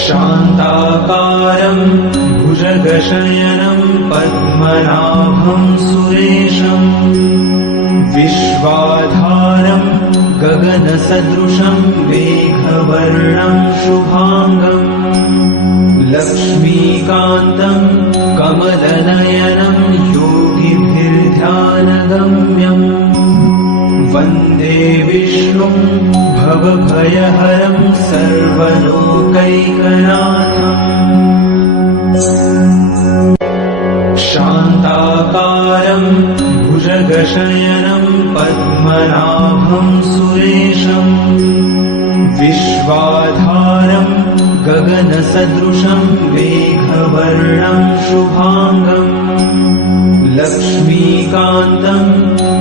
शान्ताकारं भुजगशयनं पद्मनाभं सुरेशं विश्वाधारं गगनसदृशं मेघवर्णं शुभांगं लक्ष्मीकान्तं कमलनयनं योगिभिर्ध्यानगम्यम् वन्दे विष्णुं भवभयहरं सर्वलोकैकनाथम् शान्ताकारं भुजगशयनं पद्मनाभं सुरेशं विश्वाधारं गगनसदृशं मेघवर्णं शुभांगं लक्ष्मीकान्तं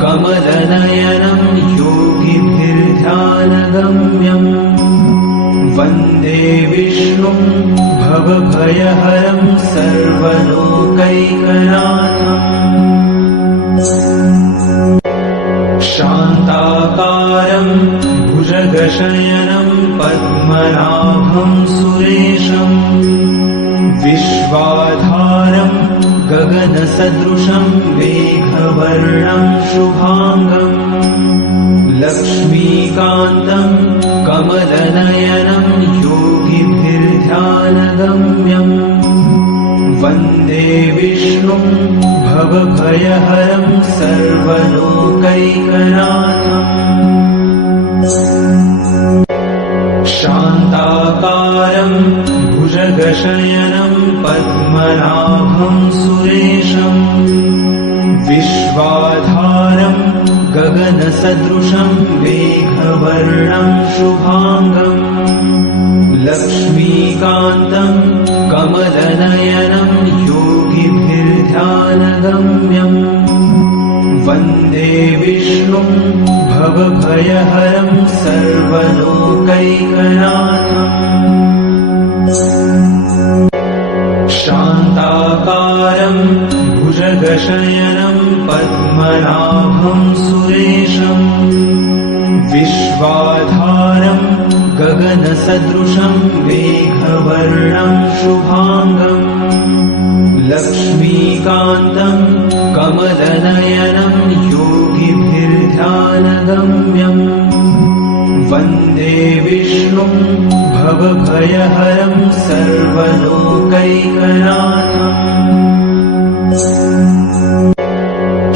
कमलनयनं योगिभिर्ध्यानगम्यम् वन्दे विष्णुं भवभयहरं सर्वलोकैकनाथम् शान्ताकारं भुजगशयनं पद्मनाभं सुरेशं विश्वाधारं गगनसदृशं मेघवर्णं शुभांगं लक्ष्मीकान्तं कमलनयनं योगिभिर्ध्यानगम्यम् वन्दे विष्णुं भवभयहरं सर्वलोकैकनाथम् शान्ताकारं भुजगशयनं पद्मनाभं सुरेशं विश्वाधारं गगनसदृशं मेघवर्णं शुभांगं लक्ष्मीकान्तं कमलनयनं योगिभिर्ध्यानगम्यम् वन्दे विष्णुं भवभयहरं सर्वलोकैकनाथम् शान्ताकारं भुजगशयनं पद्मनाभं सुरेशं विश्वाधारं गगनसदृशं मेघवर्णं शुभांगं लक्ष्मीकान्तं कमलनयनं योगिभिर्ध्यानगम्यम् वन्दे विष्णुं भवभयहरं सर्वलोकैकनाथम्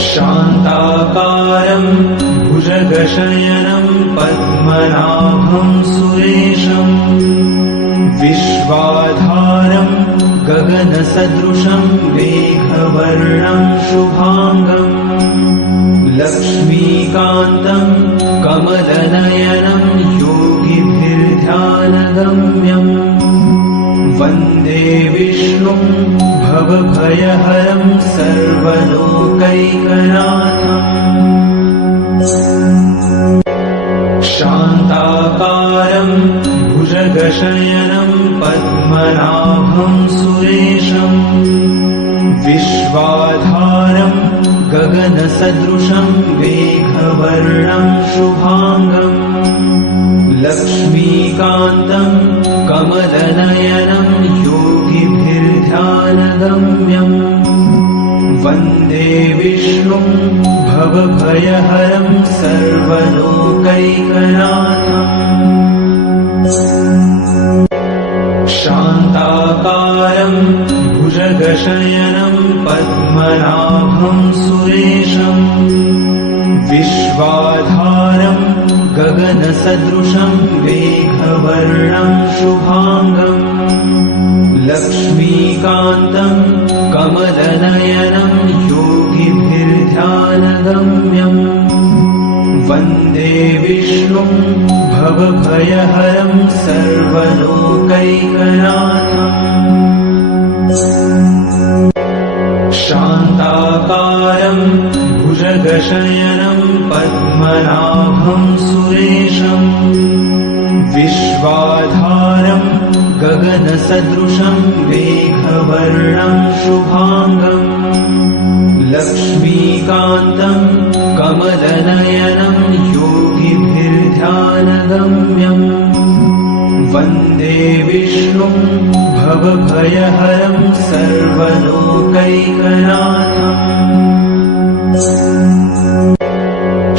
शान्ताकारं भुजगशयनं पद्मनाभं सुरेशं विश्वाधारं गगनसदृशं मेघवर्णं शुभांगं लक्ष्मीकान्तं कमलनयनं योगिभिर्ध्यानगम्यम् वन्दे विष्णुं भवभयहरं सर्वलोकैकनाथम् शान्ताकारं भुजगशयनं पद्मनाभं सुरेशं विश्वाधारं गगनसदृशं मेघवर्णं शुभांगं लक्ष्मीकान्तं कमलनयनं योगिभिर्ध्यानगम्यम् वन्दे विष्णुं भवभयहरं सर्वलोकैकनाथम् शान्ताकारं भुजगशयनं पद्मनाभं सुरेशं विश्वाधारं गगनसदृशं मेघवर्णं शुभांगं लक्ष्मीकान्तं कमलनयनं योगिभिर्ध्यानगम्यम् वन्दे विष्णुं भवभयहरं सर्वलोकैकनाथम् शान्ताकारं भुजगशयनं पद्मनाभं सुरेशं विश्वाधारं गगनसदृशं मेघवर्णं शुभांगं लक्ष्मीकान्तं कमलनयनं योगिभिर्ध्यानगम्यम् वन्दे विष्णुं भवभयहरं सर्वलोकैकनाथम्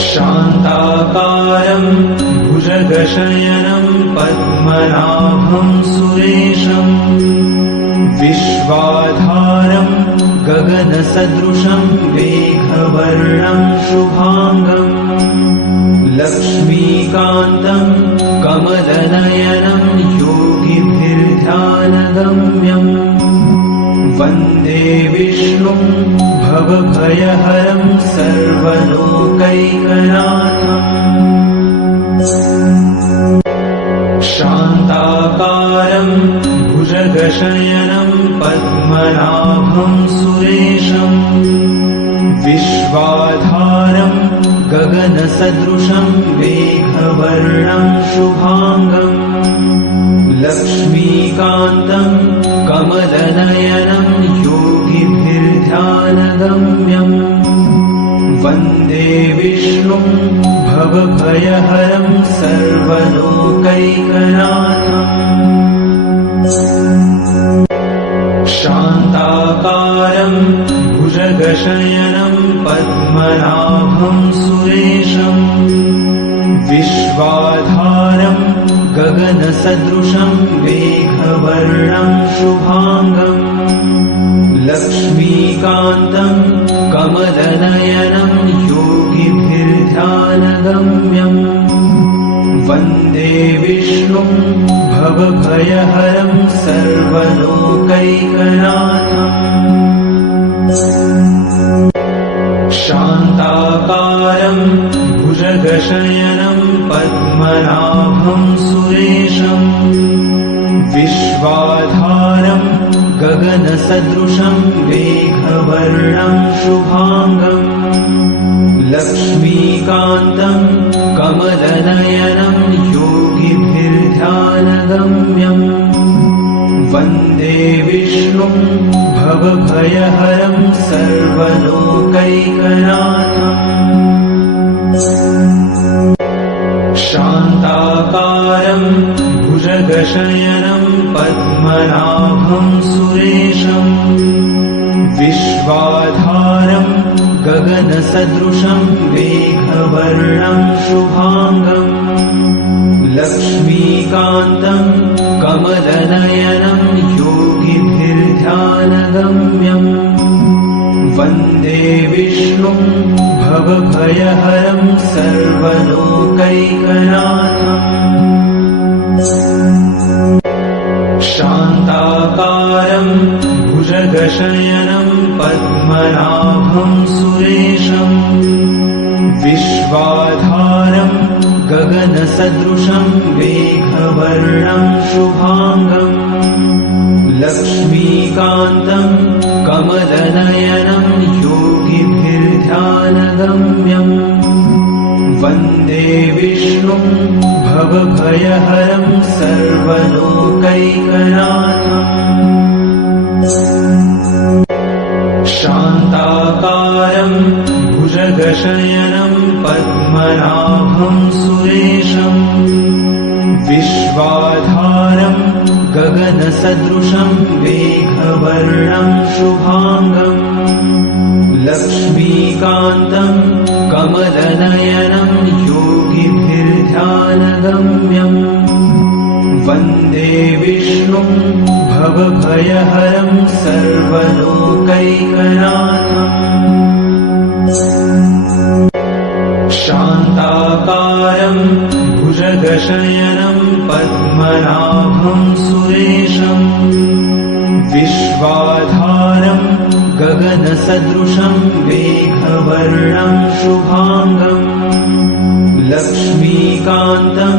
शान्ताकारं भुजगशयनं पद्मनाभं सुरेशम् विश्वाधारं गगनसदृशं मेघवर्णं शुभाङ्गम् लक्ष्मीकान्तं कमलनयनं योगिभिर्ध्यानगम्यम् वन्दे विष्णुं भवभयहरं सर्वलोकैकनाथम् शान्ताकारं भुजगशयनं पद्मनाभं सुरेशम् विश्वाधारं गगनसदृशं मेघवर्णं शुभाङ्गम् लक्ष्मीकान्तं कमलनयनं योगिभिर्ध्यानगम्यम् वन्दे विष्णुं भवभयहरं सर्वलोकैकनाथम् शान्ताकारं भुजगशयनं पद्मनाभं सुरेशम् विश्वाधारं गगनसदृशं मेघवर्णं शुभाङ्गम् लक्ष्मीकान्तं कमलनयनं योगिभिर्ध्यानगम्यम् वन्दे विष्णुं भवभयहरं सर्वलोकैकनाथम् शान्ताकारं भुजगशयनं पद्मनाभं सुरेशम् विश्वाधारं गगनसदृशं मेघवर्णं शुभाङ्गम् लक्ष्मीकान्तं कमलनयनं योगिभिर्ध्यानगम्यम् वन्दे विष्णुं भवभयहरं सर्वलोकैकनाथम् शान्ताकारं भुजगशयनं पद्मनाभं सुरेशम् विश्वाधारं गगनसदृशं मेघवर्णं शुभाङ्गम् लक्ष्मीकान्तं कमलनयनं योगिभिर्ध्यानगम्यम् वन्दे विष्णुं भवभयहरं सर्वलोकैकनाथम् शान्ताकारं भुजगशयनं पद्मनाभं सुरेशम् विश्वाधारं गगनसदृशं मेघवर्णं शुभाङ्गम् लक्ष्मीकान्तं कमलनयनं योगिभिर्ध्यानगम्यम् वन्दे विष्णुं भवभयहरं सर्वलोकैकनाथम् शान्ताकारं भुजगशयनं पद्मनाभं सुरेशम् विश्वाधारं गगनसदृशं मेघवर्णं शुभाङ्गम् लक्ष्मीकान्तं कमलनयनं योगिभिर्ध्यानगम्यम् वन्दे विष्णुं भवभयहरं सर्वलोकैकनाथम् शान्ताकारं भुजगशयनं पद्मनाभं सुरेशम् विश्वाधारं गगनसदृशं मेघवर्णं शुभाङ्गम् लक्ष्मीकान्तं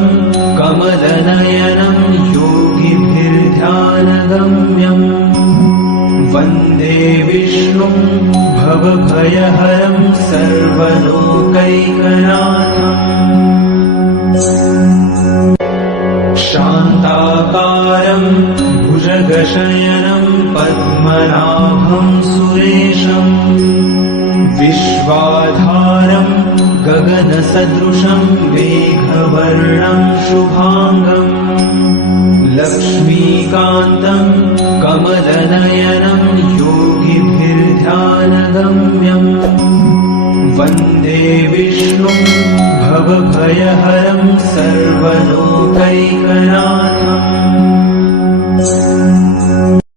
कमलनयनं योगिभिर्ध्यानगम्यम् वन्दे विष्णुं भवभयहरं सर्वलोकैकनाथम् शान्ताकारं भुजगशयनं पद्मनाभं सुरेशम् विश्वाधारं गगनसदृशं मेघवर्णं शुभाङ्गम् लक्ष्मीकान्तं कमलनयनं योगिभिर्ध्यानगम्यम् वन्दे विष्णुं भवभयहरं सर्वलोकैकनाथम्